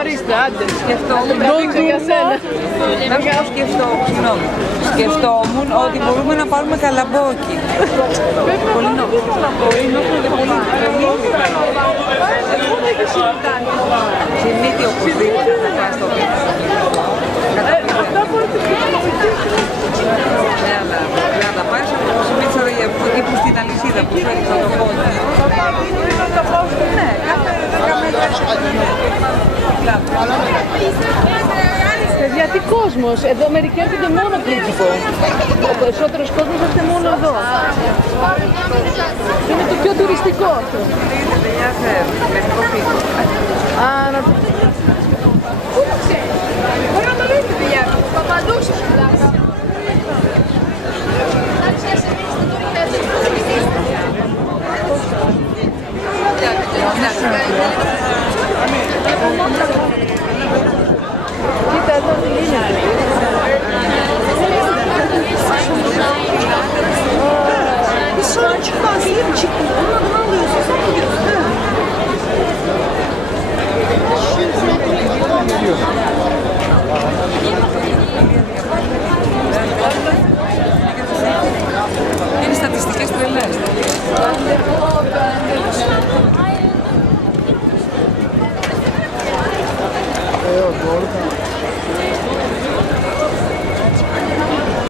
ορίστε, άντε. Σκεφτόμουν ότι μπορούμε να πάρουμε καλαμπόκι. Πολύ νόημα. Συνήθει οπωσδήποτε να πάει στο πίσω. Αυτά μπορείτε να βοηθήσουν. Ναι, αλλά πρέπει να τα πάρεις από το συνήθω εκεί που στην αλυσίδα που σου έδειξα το πόδι. Ναι, κάθε 10 μέτρα. Παιδιά, τι κόσμος. Εδώ μερικοί έρχονται μόνο Πρίτζικο. Ο περισσότερος κόσμος έρχεται μόνο εδώ. Είναι το πιο τουριστικό αυτό. Α, να το... Μπορεί να το ρίχνει, παιδιά. Παπαντούσες, πλάκα. Κοίτα εδώ τι είναι. Bir sonra çıkmaz, iyi mi çıktı? Onun adını alıyorsun, sen gidiyorsun, değil mi? Είναι στατιστικές τρελές.